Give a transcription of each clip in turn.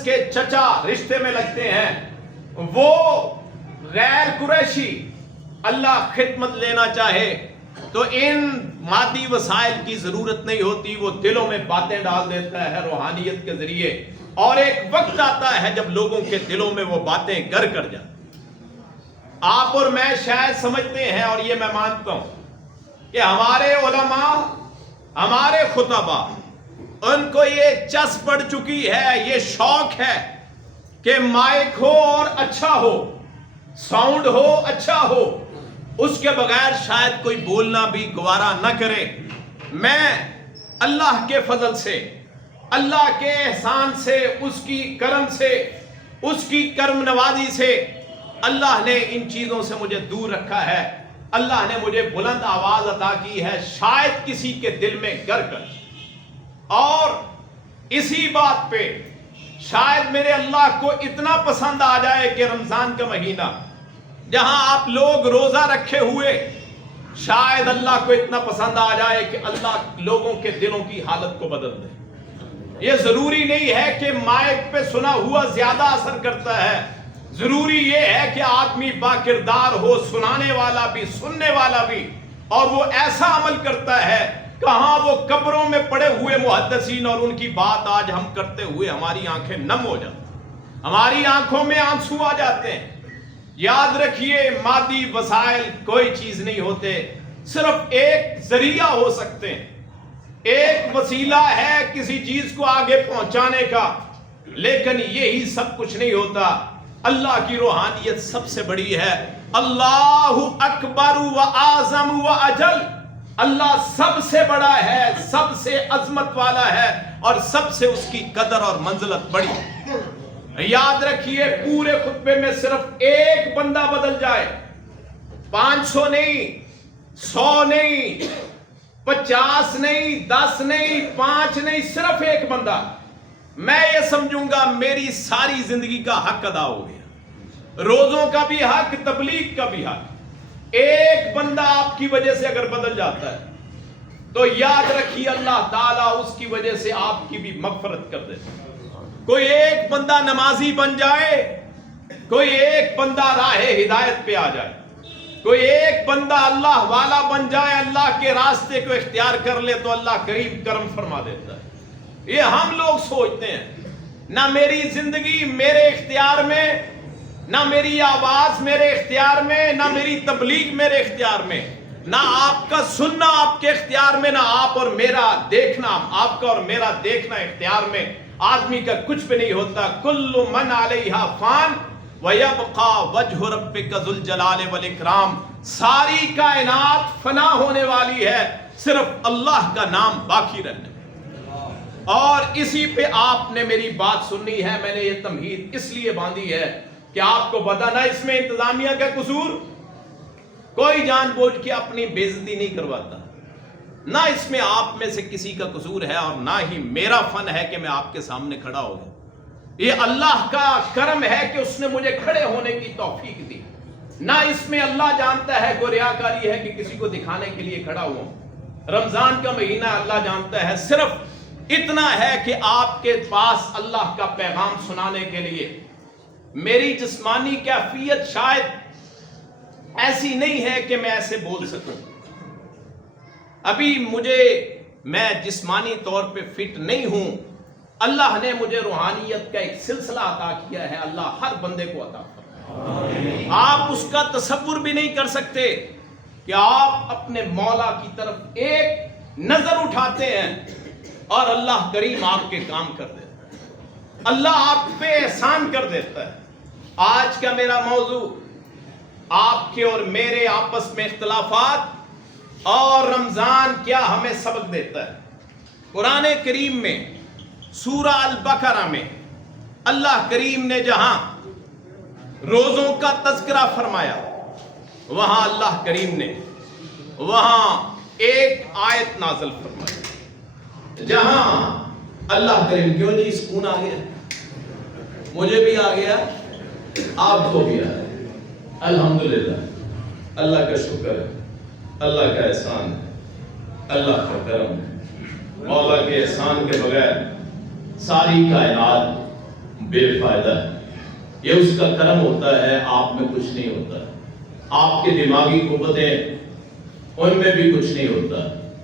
انس کے چچا رشتے میں لگتے ہیں، وہ غیر قریشی اللہ خدمت لینا چاہے تو ان مادی وسائل کی ضرورت نہیں ہوتی، وہ دلوں میں باتیں ڈال دیتا ہے روحانیت کے ذریعے، اور ایک وقت آتا ہے جب لوگوں کے دلوں میں وہ باتیں گر کر جاتی۔ آپ اور میں شاید سمجھتے ہیں، اور یہ میں مانتا ہوں کہ ہمارے علماء، ہمارے خطباء، ان کو یہ چس پڑ چکی ہے، یہ شوق ہے کہ مائک ہو اور اچھا ہو، ساؤنڈ ہو اچھا ہو، اس کے بغیر شاید کوئی بولنا بھی گوارا نہ کرے۔ میں اللہ کے فضل سے، اللہ کے احسان سے، اس کی کرم سے، اس کی کرم نوازی سے اللہ نے ان چیزوں سے مجھے دور رکھا ہے، اللہ نے مجھے بلند آواز عطا کی ہے، شاید کسی کے دل میں گر کر، اور اسی بات پہ شاید میرے اللہ کو اتنا پسند آ جائے کہ رمضان کا مہینہ جہاں آپ لوگ روزہ رکھے ہوئے، شاید اللہ کو اتنا پسند آ جائے کہ اللہ لوگوں کے دلوں کی حالت کو بدل دے۔ یہ ضروری نہیں ہے کہ مائک پہ سنا ہوا زیادہ اثر کرتا ہے، ضروری یہ ہے کہ آدمی با کردار ہو، سنانے والا بھی، سننے والا بھی، اور وہ ایسا عمل کرتا ہے۔ کہاں وہ قبروں میں پڑے ہوئے محدثین اور ان کی بات آج ہم کرتے ہوئے ہماری آنکھیں نم ہو جاتی، ہماری آنکھوں میں آنسو آ جاتے ہیں۔ یاد رکھیے، مادی وسائل کوئی چیز نہیں ہوتے، صرف ایک ذریعہ ہو سکتے ہیں، ایک وسیلہ ہے کسی چیز کو آگے پہنچانے کا، لیکن یہی سب کچھ نہیں ہوتا۔ اللہ کی روحانیت سب سے بڑی ہے۔ اللہ اکبر و اعظم و اجل، اللہ سب سے بڑا ہے، سب سے عظمت والا ہے، اور سب سے اس کی قدر اور منزلت بڑی ہے۔ یاد رکھیے، پورے خطبے میں صرف ایک بندہ بدل جائے، 500 نہیں، 100 نہیں، 50 نہیں، 10 نہیں، 5 نہیں، صرف ایک بندہ، میں یہ سمجھوں گا میری ساری زندگی کا حق ادا ہو گیا، روزوں کا بھی حق، تبلیغ کا بھی حق۔ ایک بندہ آپ کی وجہ سے اگر بدل جاتا ہے تو یاد رکھیے اللہ تعالیٰ اس کی وجہ سے آپ کی بھی مغفرت کر دیتا ہے۔ کوئی ایک بندہ نمازی بن جائے، کوئی ایک بندہ راہ ہدایت پہ آ جائے، کوئی ایک بندہ اللہ والا بن جائے، اللہ کے راستے کو اختیار کر لے تو اللہ کریم کرم فرما دیتا ہے۔ یہ ہم لوگ سوچتے ہیں، نہ میری زندگی میرے اختیار میں، نہ میری آواز میرے اختیار میں، نہ میری تبلیغ میرے اختیار میں، نہ آپ کا سننا آپ کے اختیار میں، نہ آپ اور میرا دیکھنا، آپ کا اور میرا دیکھنا اختیار میں۔ آدمی کا کچھ بھی نہیں ہوتا۔ کل من علیہا فان وَيَبْقَى وَجْهُ رَبِّكَ ذُو الْجَلَالِ وَالْإِكْرَامِ، ساری کائنات فنا ہونے والی ہے، صرف اللہ کا نام باقی رہنے والا۔ اور اسی پہ آپ نے میری بات سننی ہے، میں نے یہ تمہید اس لیے باندھی ہے کہ آپ کو پتہ نہ اس میں انتظامیہ کا قصور، کوئی جان بوجھ کے اپنی بے عزتی نہیں کرواتا، نہ اس میں آپ میں سے کسی کا قصور ہے، اور نہ ہی میرا فن ہے کہ میں آپ کے سامنے کھڑا ہو گیا۔ یہ اللہ کا کرم ہے کہ اس نے مجھے کھڑے ہونے کی توفیق دی، نہ اس میں اللہ جانتا ہے کوئی ریاکاری ہے کہ کسی کو دکھانے کے لیے کھڑا ہوا۔ رمضان کا مہینہ اللہ جانتا ہے، صرف اتنا ہے کہ آپ کے پاس اللہ کا پیغام سنانے کے لیے میری جسمانی کیفیت شاید ایسی نہیں ہے کہ میں ایسے بول سکوں۔ ابھی میں جسمانی طور پہ فٹ نہیں ہوں، اللہ نے مجھے روحانیت کا ایک سلسلہ عطا کیا ہے، اللہ ہر بندے کو عطا فرمائے۔ آپ اس کا تصور بھی نہیں کر سکتے کہ آپ اپنے مولا کی طرف ایک نظر اٹھاتے ہیں اور اللہ کریم آپ کے کام کر دیتا ہے، اللہ آپ پہ احسان کر دیتا ہے۔ آج کا میرا موضوع آپ کے اور میرے آپس میں اختلافات اور رمضان کیا ہمیں سبق دیتا ہے۔ قرآن کریم میں سورہ البقرہ میں اللہ کریم نے جہاں روزوں کا تذکرہ فرمایا، وہاں اللہ کریم نے وہاں ایک آیت نازل فرمائی، جہاں اللہ کریم، کیوں جی سکون آ گیا؟ مجھے بھی آ گیا، آپ کو بھی آ گیا، الحمدللہ، اللہ کا شکر ہے، اللہ کا احسان ہے، اللہ کا کرم ہے۔ مولا کے احسان کے بغیر ساری کائنات بے فائدہ ہے. یہ اس کا کرم ہوتا ہے, آپ میں کچھ نہیں ہوتا. آپ کے دماغی قوتیں ان میں بھی کچھ نہیں ہوتا.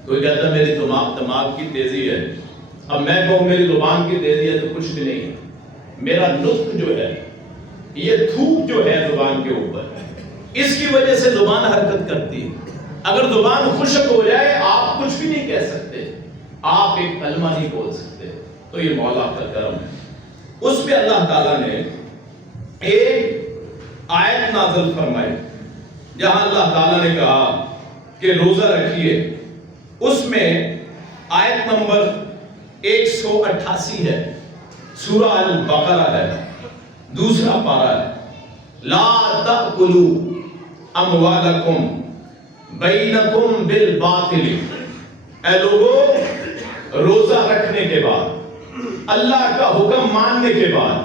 کوئی کہتا ہے میری دماغ کی تیزی ہے, اب میں کہوں میری زبان کی تیزی ہے تو کچھ بھی نہیں ہے. میرا نطق جو ہے, یہ تھوک جو ہے زبان کے اوپر, اس کی وجہ سے زبان حرکت کرتی ہے. اگر زبان خشک ہو جائے آپ کچھ بھی نہیں کہہ سکتے, آپ ایک کلمہ نہیں بول سکتے. تو یہ مولا کا کرم ہے. اس پہ اللہ تعالیٰ نے ایک آیت نازل فرمائی جہاں اللہ تعالیٰ نے کہا کہ روزہ رکھیے. اس میں آیت نمبر 188 ہے, سورہ البقرہ ہے, دوسرا پارہ ہے. لا تأکلوا اموالکم بینکم بالباطل. اے لوگو, روزہ رکھنے کے بعد, اللہ کا حکم ماننے کے بعد,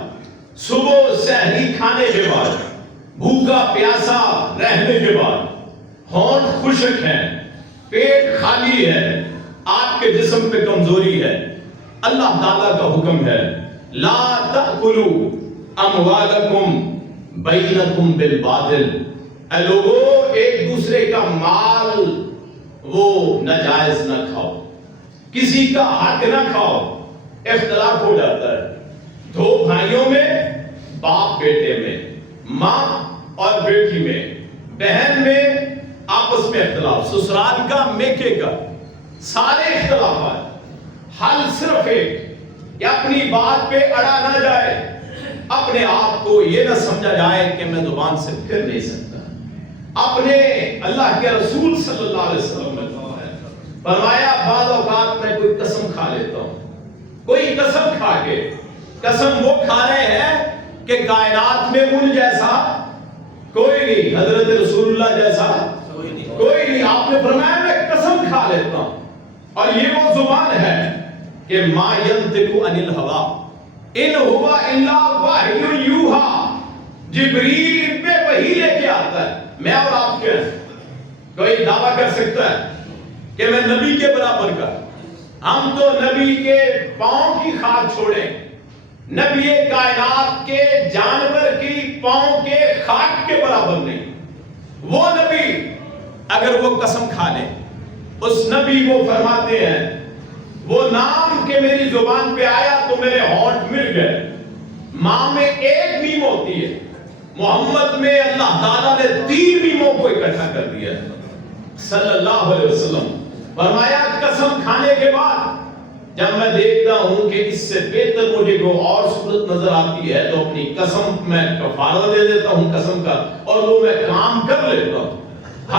صبح سحری کھانے کے بعد, بھوکا پیاسا رہنے کے بعد, ہونٹ خشک ہے, پیٹ خالی ہے, آپ کے جسم پہ کمزوری ہے, اللہ تعالیٰ کا حکم ہے لا تأکلوا اموالکم بینکم بالباطل. اے لوگو, ایک دوسرے کا مال وہ ناجائز نہ کھاؤ, کسی کا حق نہ کھاؤ. اختلاف ہو جاتا ہے دو بھائیوں میں, باپ بیٹے میں, ماں اور بیٹی میں, بہن میں, آپس میں اختلاف, سسرال کا میکے کا, سارے اختلافات. حل صرف ایک کہ اپنی بات پہ اڑا نہ جائے, اپنے آپ کو یہ نہ سمجھا جائے کہ میں زبان سے پھر نہیں سکتا. اپنے اللہ کے رسول صلی اللہ علیہ وسلم نے فرمایا بعض اوقات میں کوئی قسم کھا لیتا ہوں. کوئی قسم کھا کے, قسم وہ کھا رہے ہیں کہ کائنات میں ان جیسا کوئی نہیں, حضرت رسول اللہ جیسا کوئی نہیں. آپ نے فرمایا میں قسم کھا لیتا ہوں. اور یہ وہ زبان ہے کہ ما ینطق عن الہوا ان ہوا الا وحی یوحا. جبریل پہ وحی لے کے آتا ہے. میں اور آپ کے کوئی دعویٰ کر سکتا ہے کہ میں نبی کے برابر کا, ہم تو نبی کے پاؤں کی خاک چھوڑیں, نبی کائنات کے جانور کی پاؤں کے خاک کے برابر نہیں. وہ نبی اگر وہ قسم کھا لے, اس نبی کو فرماتے ہیں وہ نام کہ میری زبان پہ آیا تو میرے ہونٹ مل گئے. ماں میں ایک میم ہوتی ہے, محمد میں اللہ تعالیٰ نے 3 میموں کو اکٹھا کر دیا صلی اللہ علیہ وسلم. فرمایا قسم کھانے کے بعد جب میں دیکھتا ہوں کہ اس سے بہتر مجھے کوئی اور صورت نظر آتی ہے تو اپنی قسم میں کفارہ دے دیتا ہوں قسم کا, اور وہ میں کام کر لیتا ہوں.